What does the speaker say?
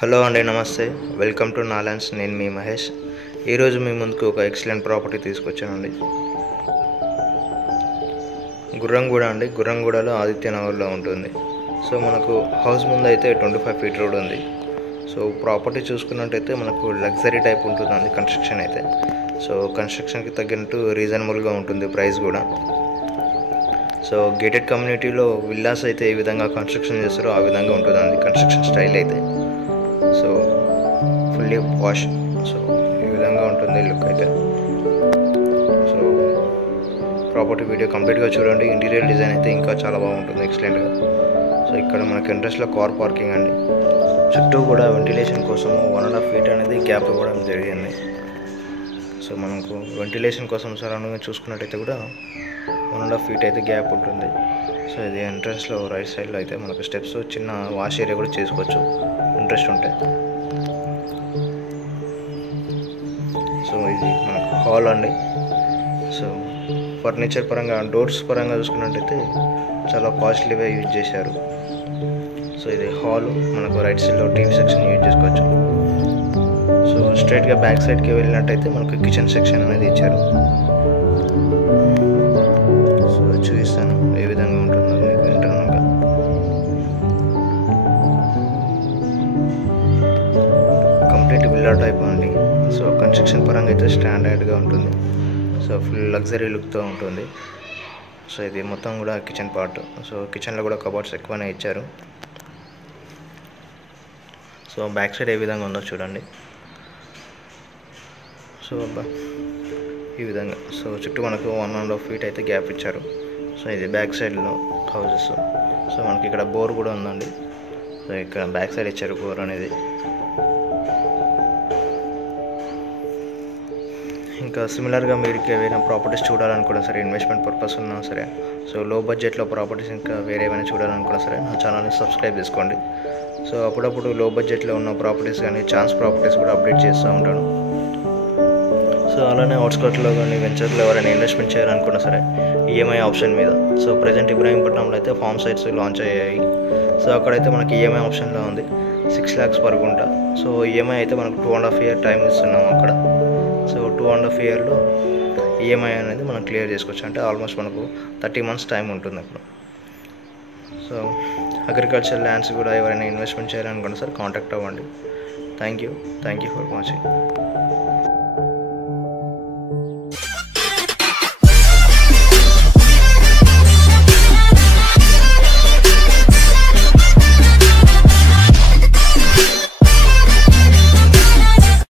Hello అండి, నమస్తే. Welcome to నాలాన్స్. నేను మీ మహేష్. ఈరోజు మీ ముందుకు ఒక ఎక్సలెంట్ ప్రాపర్టీ తీసుకొచ్చానండి. గుర్రంగూడ అండి. గుర్రంగూడలో ఆదిత్యనగర్లో ఉంటుంది. సో మనకు హౌస్ ముందు అయితే 25 ఫీట్ రోడ్ ఉంది. సో ప్రాపర్టీ చూసుకున్నట్టయితే మనకు లగ్జరీ టైప్ ఉంటుందండి కన్స్ట్రక్షన్ అయితే. సో కన్స్ట్రక్షన్కి తగ్గినట్టు రీజనబుల్గా ఉంటుంది ప్రైస్ కూడా. సో గేటెడ్ కమ్యూనిటీలో విల్లాస్ అయితే ఏ విధంగా కన్స్ట్రక్షన్ చేస్తారో ఆ విధంగా ఉంటుందండి కన్స్ట్రక్షన్ స్టైల్ అయితే. So fully wash. సో ఈ విధంగా ఉంటుంది లుక్ అయితే. సో ప్రాపర్టీ వీడియో కంప్లీట్గా చూడండి. ఇంటీరియర్ డిజైన్ అయితే ఇంకా చాలా బాగుంటుంది, ఎక్సలెంట్గా. సో ఇక్కడ మనకి ఎంట్రన్స్లో కార్ పార్కింగ్ అండి. చుట్టూ కూడా వెంటిలేషన్ కోసము 1.5 ఫీట్ అనేది గ్యాప్ ఇవ్వడం జరిగింది. సో మనకు వెంటిలేషన్ కోసం సరౌండింగ్ చూసుకున్నట్టయితే కూడా 1.5 ఫీట్ అయితే గ్యాప్ ఉంటుంది. సో ఇది ఎంట్రన్స్లో రైట్ సైడ్లో అయితే మనకు స్టెప్స్, చిన్న వాష్ ఏరియా కూడా చేసుకోవచ్చు ఇంట్రెస్ట్ ఉంటే. సో ఇది మనకు హాల్ అండి. సో ఫర్నిచర్ పరంగా, డోర్స్ పరంగా చూసుకున్నట్టయితే చాలా కాస్ట్లీగా యూజ్ చేశారు. సో ఇది హాల్. మనకు రైట్ సైడ్లో టీవీ సెక్షన్ యూజ్ చేసుకోవచ్చు. సో స్ట్రైట్గా బ్యాక్ సైడ్కి వెళ్ళినట్టయితే మనకు కిచెన్ సెక్షన్ అనేది ఇచ్చారు. సో చూపిస్తాను ఏ విధంగా ఉంటుందో మీకు ఇంటర్నల్గా. కంప్లీట్ విల్లా టైప్ అండి. సో కన్స్ట్రక్షన్ పరంగా అయితే స్టాండర్డ్గా ఉంటుంది. సో ఫుల్ లగ్జరీ లుక్తో ఉంటుంది. సో ఇది మొత్తం కూడా కిచెన్ పార్ట్. సో కిచెన్లో కూడా కబోర్డ్స్ ఎక్కువనే ఇచ్చారు. సో బ్యాక్ సైడ్ ఏ విధంగా ఉందో చూడండి. సో ఈ విధంగా. సో చుట్టూ మనకు 1.5 ఫీట్ అయితే గ్యాప్ ఇచ్చారు. సో ఇది బ్యాక్ సైడ్లో హౌసెస్. సో మనకి ఇక్కడ బోర్ కూడా ఉందండి. సో ఇక్కడ బ్యాక్ సైడ్ ఇచ్చారు బోర్ అనేది. ఇంకా సిమిలర్గా మీరు ఏవైనా ప్రాపర్టీస్ చూడాలనుకున్నా సరే, ఇన్వెస్ట్మెంట్ పర్పస్ ఉన్నా సరే, సో లో బడ్జెట్లో ప్రాపర్టీస్ ఇంకా వేరే ఏమైనా చూడాలనుకున్నా సరే నా ఛానల్ని సబ్స్క్రైబ్ చేసుకోండి. సో అప్పుడప్పుడు లో బడ్జెట్లో ఉన్న ప్రాపర్టీస్ కానీ ఛాన్స్ ప్రాపర్టీస్ కూడా అప్డేట్ చేస్తూ ఉంటాను. సో అలానే అవుట్స్కట్లో కానీ వెంచర్లో ఎవరైనా ఇన్వెస్ట్మెంట్ చేయాలనుకున్నా సరే ఈఎంఐ ఆప్షన్ మీద. సో ప్రజెంట్ ఇబ్రాహీంపట్నంలో అయితే ఫామ్ సైట్స్ లాంచ్ అయ్యాయి. సో అక్కడైతే మనకి ఈఎంఐ ఆప్షన్లో ఉంది 6 lakhs per గుంట. సో ఈఎంఐ అయితే మనకు 2.5 year టైం ఇస్తున్నాము అక్కడ. సో 2.5 yearలో ఈఎంఐ అనేది మనం క్లియర్ చేసుకోవచ్చు. అంటే ఆల్మోస్ట్ మనకు 30 months టైం ఉంటుంది అప్పుడు. సో అగ్రికల్చర్ ల్యాండ్స్ కూడా ఎవరైనా ఇన్వెస్ట్మెంట్ చేయాలనుకున్నా సరే కాంటాక్ట్ అవ్వండి. Thank you for watching.